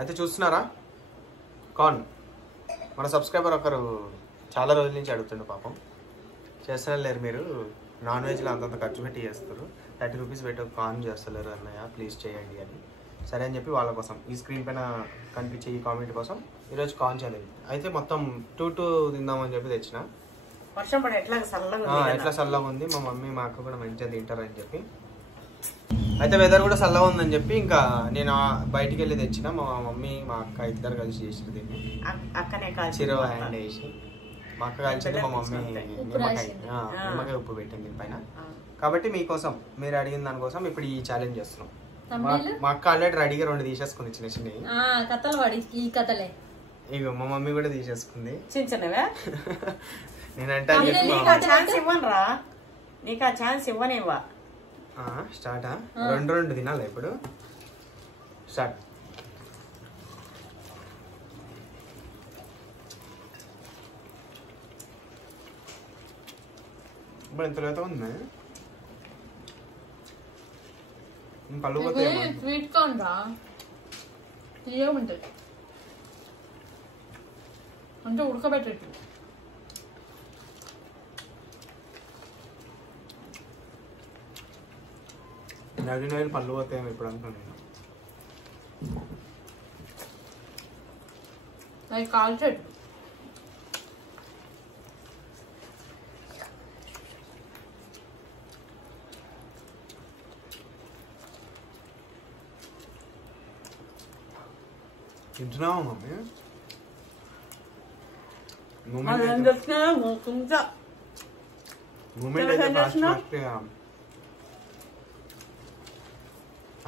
అయితే చూస్తున్నారా కార్న్ మన సబ్స్క్రైబర్ ఒకరు చాలా రోజుల నుంచి అడుగుతుండే పాపం చేస్తలేరు లేరు మీరు నాన్ వెజ్లో అంతంత ఖర్చు పెట్టి చేస్తారు 30 రూపీస్ పెట్టి కార్న్ చేస్తలేరు అన్నయ్య ప్లీజ్ చేయండి అని సరే అని చెప్పి వాళ్ళ కోసం ఈ స్క్రీన్ పైన కనిపించే ఈ కామెంట్ కోసం ఈరోజు కార్న్ ఛాలెంజ్ అయితే మొత్తం 2 తిందామని చెప్పి తెచ్చిన వర్షం పడి ఎట్లా చల్లగా ఉంది మా మమ్మీ మా అక్క కూడా మంచిగా తింటారని చెప్పి అయితే వెదర్ కూడా చల్లగా ఉందని చెప్పి ఇంకా నేను బయటికి వెళ్ళి తెచ్చిన మా మమ్మీ మా అక్క ఇద్దరు కలిసి చేసిన దీన్ని అక్కనే చిరవ హ్యాండ్ వేసి మా అక్క కలిసింది మా మమ్మీ నిమ్మకాయ ఉప్పు పెట్టింది దీనిపైన కాబట్టి మీకోసం మీరు అడిగిన దానికోసం ఇప్పుడు ఈ ఛాలెంజ్ చేస్తున్నాం మా అక్క ఆల్రెడీ రెడీగా 2 తీసేసుకుంది చిన్న చిన్నవి ఇగో మా మమ్మీ కూడా తీసేసుకుంది చిన్నవే నేనంటే నీకు ఆ ఛాన్స్ ఇవ్వనివ్వా స్టార్టా 2 తినాలి ఇప్పుడు స్టార్ట్ ఇప్పుడు ఎంత లేత ఉంది పళ్ళు స్వీట్ కార్న్ రా తీయగా ఉంటుంది అంటే ఉడకబెట్టేట్టు నైలు పళ్ళు పోతాయేమో ఇప్పుడు అనుకున్నాను అది కాల్చెట్టు తింటున్నావా మమ్మీ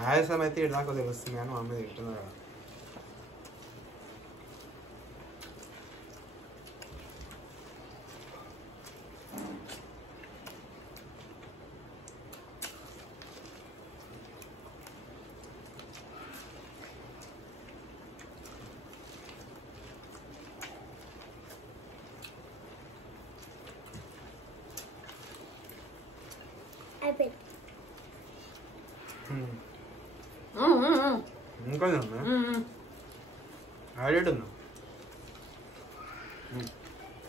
ఆయాసం అయితే ఇదాకా తెలుస్తుంది కానీ మమ్మీ తింటున్నారు కదా ఇంకా హైలైట్ ఉందా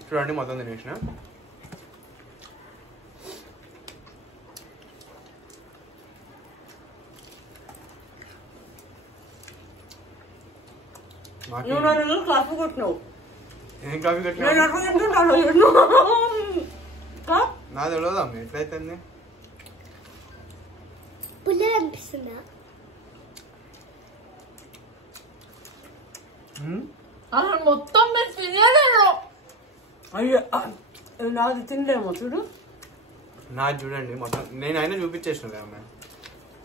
చూడండి మొత్తం తినేసిన కాఫీ కొట్టినావు ఏం కాఫీ కట్టినా నా తెలియదా ఎట్లయితే పుల్లగా అనిపిస్తుందా అసలు మొత్తం మీరు తినలేరు అయ్యో నాది తినలేమో చూడు నాది చూడండి మొత్తం నేను అయినా చూపించేసిన అమ్మాయి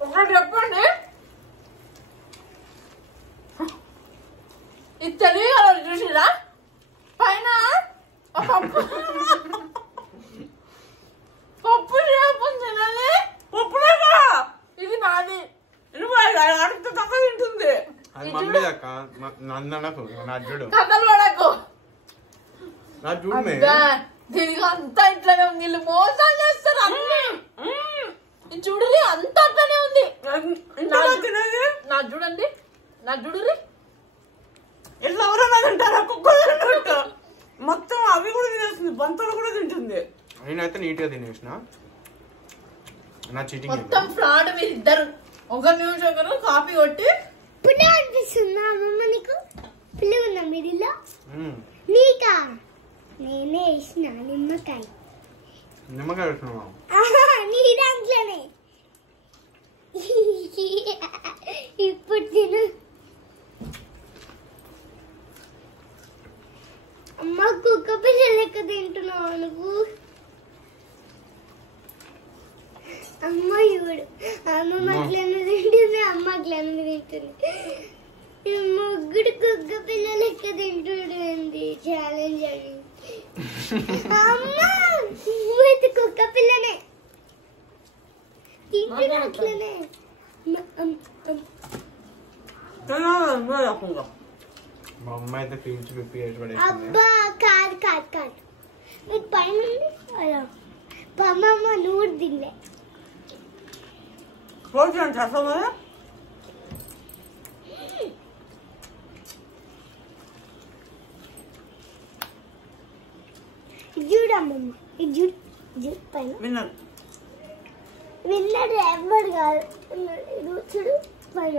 ఒకటి చెప్పండి ఇది తెలివి కలర్ చూసిరా పైన పప్పు పప్పు తినాలి పప్పులేగా ఇది నాది అడిగితే తక్కువ తింటుంది అది మమ్మీ అక్క నన్నకు నా చూడు కథలు పడకు నా చూడు దీనికి అంతా ఇట్లానే ఉంది వీళ్ళు మోసం చేస్తారు అన్ని చూడు అంతా అట్లానే ఉంది నా చూడండి నా చూడు ఎట్లా ఎవరైనా తింటారా కుక్కలు తింటా మొత్తం అవి కూడా తినేస్తుంది బంతులు కూడా తింటుంది నేనైతే నీట్ గా తినేసిన నా చీటింగ్ మొత్తం ఫ్రాడ్ మీరు ఇద్దరు ఒక నిమిషం ఒకరు కాపీ కొట్టి పుల్ల అనిపిస్తుందా అమ్మమ్మ నీకు పుల్లగా ఉందా మీరిలో నీకా నేనే వేసిన నిమ్మకాయ వేసినావా నీ దాంట్లోనే ఇప్పుడు తిను అమ్మ కుక్క పిల్ల లెక్క తింటున్నావు నువ్వు అమ్మ చూడు అమ్మమ్మ అట్లనే తింటుంది అమ్మ అట్లనే తింటుంది ముగ్గురు కుక్క పిల్ల లెక్క తింటుంది ఛాలెంజ్ అని అమ్మ కుక్క పిల్లనే తింటుంది అట్లనే మా అమ్మాయి అయితే పీల్చి పిప్పి అబ్బా కాదు కాదు కాదు మీకు పైన అలా అమ్మమ్మ నూరు తినలే రోజు అంటే అసలు అమ్మమ్మ ఇది జూట్ పైన విన్నర్ విన్నర్ ఎవరు కాదు ఇది చూడు పైన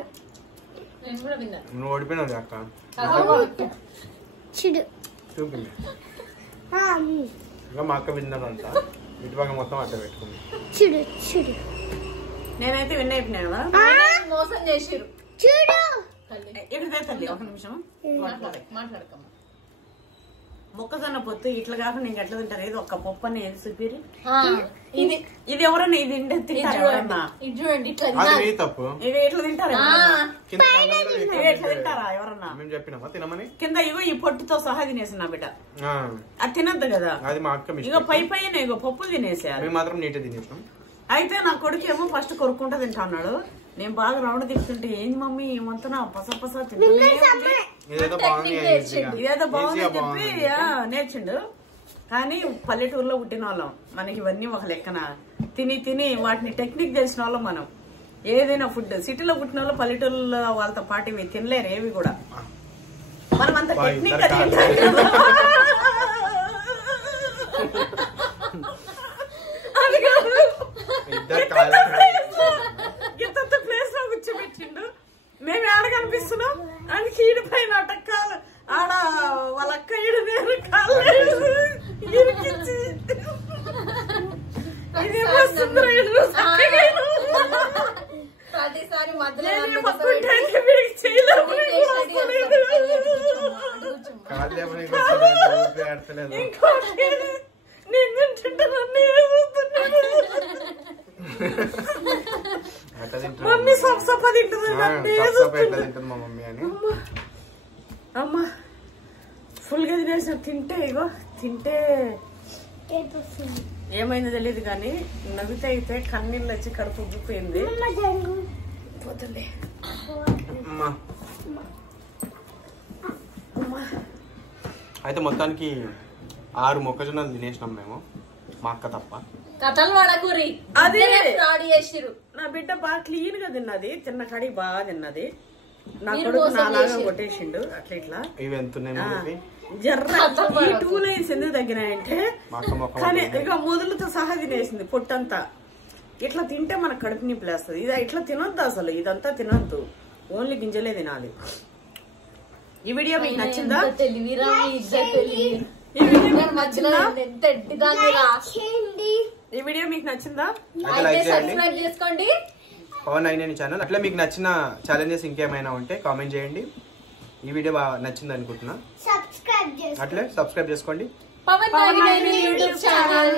నేను కూడా విన్నా. నువ్వు ఓడిపోయినావు అక్క. చూడు చూపింది ఆ, ఇంకా మా అక్క విన్నదంట. ఇటు పక్క మొత్తం అట్ట పెట్టుకుంది. చూడు చూడు నేనైతే విన్ అయిపోయినాను కదా. మోసం చేసిరు. చూడు తల్లి ఇక్కడ తల్లి ఒక నిమిషం మాట్లాడకమ్మా. మొక్కజొన్న పొత్తు ఇట్లా కాకుండా ఇంక ఎట్లా తింటారు? ఏదో ఒక్క పప్పు అని ఏది చూపిరి. ఇది ఇది ఎవరన్నా ఇది తింటారు ఎవరన్నా? ఇది చూడండి ఇట్లా అది నీ తప్పు. ఇది ఎట్లా తింటారు కింద కన్నంలో ఇది ఎట్లా తింటారా ఎవరన్నా? మేము చెప్పినామా తినమని? కింద ఇగో ఈ పొట్టుతో సహా తినేసి నా బిడ్డ. ఆ, అది తినద్దు కదా. అది మా అక్క ఇగో మిస్టేక్. పైన ఇగో పప్పులు తినేసారు. మేము మాత్రం నీటే తినేసాం. అయితే నా కొడుకు ఏమో ఫస్ట్ కొరుక్కుంటా తింటా అన్నాడు. నేను బాగా రౌండ్ తిప్పుతుంటే ఏంది మమ్మీ ఏమంతా పస పస తింటూనే ఉంది. ఇదేదో బాగుంది ఈజీగా. ఇదేదో బాగుంది ఈజీగా చెప్పి బాగుంది. నేర్చిండు. కానీ పల్లెటూరులో పుట్టిన వాళ్ళం, మనకి ఇవన్నీ ఒక లెక్కన తిని తిని వాటిని టెక్నిక్ తెలిసిన వాళ్ళం మనం. ఏదైనా ఫుడ్ సిటీలో పుట్టిన వాళ్ళు పల్లెటూరులో వాళ్ళతో పాటు ఇవి తినలేరు ఏవి కూడా. మనం అంత టెక్నిక్ గా తింటాం కదా. అది కాదు, ఇద్దరు కాదు. ఇంత ప్లేస్ లో కూర్చోబెట్టిండు. మేము ఆడ కనిపిస్తున్నాం అని కీడి పైన అటక్కాలు ఆడ వాళ్ళ అక్క ఈడు నేను కాళ్ళు ఇరికించి ఇదేమో సుందరయ్యడు చక్కగాను. ప్రతిసారి మధ్యలో నేను నన్ను పక్కుంటే వీడికి చేయలేము. కాదు లేమని వస్తలేదు, ఊపిరి ఆడతలేదు. ఇంకోటి నేను తింటుంటే నన్ను చూస్తున్నాడు. అట్లా తింటున్నాం. మమ్మీ సొప్ప తింటుంది నన్ను సప్ప ఎట్లా తింటుంది మా మమ్మీ అని. అమ్మా ఫుల్ గా తినేసిన. తింటే ఇగో తింటే ఏమైందో తెలియదు కానీ నవ్వితే అయితే కన్నీళ్ళు వచ్చి కడుపు ఉబ్బిపోయింది. పోతుంది. అమ్మా. అయితే మొత్తానికి 6 మొక్కజొన్నలు తినేసినాం మేము, మా అక్క తప్ప. కథలు పడకూరి. అదే ఫ్రాడ్ చేసిరు. నా బిడ్డ బాగా క్లీన్ గా తిన్నది, తిన్న కడి బాగా తిన్నది. నా మీరు కొడుకు మోసం నాలాగా చేసిర్రు. కొట్టేసిండు అట్లా ఇట్లా. ఇవి ఎంత ఉన్నాయి మమ్మీ? జర్ర ఈ 2 లైన్స్ ఎందుకు తగ్గినాయంటే మా అక్క మొక్క కానీ ఇక మొదలుతో సహా తినేసింది పొట్టంతా. ఇట్లా తింటే మనకు కడుపు నింపులేస్తుంది. ఇది ఇట్లా తినొద్దు అసలు, ఇదంతా తినొద్దు, ఓన్లీ గింజలే తినాలి. ఈ వీడియో మీకు నచ్చిందా? ఎంత తెలివిరా మీ ఇద్దరు తెలివి. ఈ వీడియో మీకు మధ్యలో నచ్చిందా? ఎంత ఎడ్డిదానిరా. ఈ వీడియో మీకు నచ్చిందా? అయితే లైక్ చేయండి. సబ్స్క్రైబ్ చేసుకోండి. పవన్ అయిన ఛానల్. అట్లా మీకు నచ్చిన ఛాలెంజెస్ ఇంకేమైనా ఉంటే కామెంట్ చేయండి. ఈ వీడియో బాగా నచ్చింది అనుకుంటున్నా. సబ్స్క్రైబ్ చేసుకో. అట్లే సబ్స్క్రైబ్ చేసుకోండి. Pavan YouTube channel.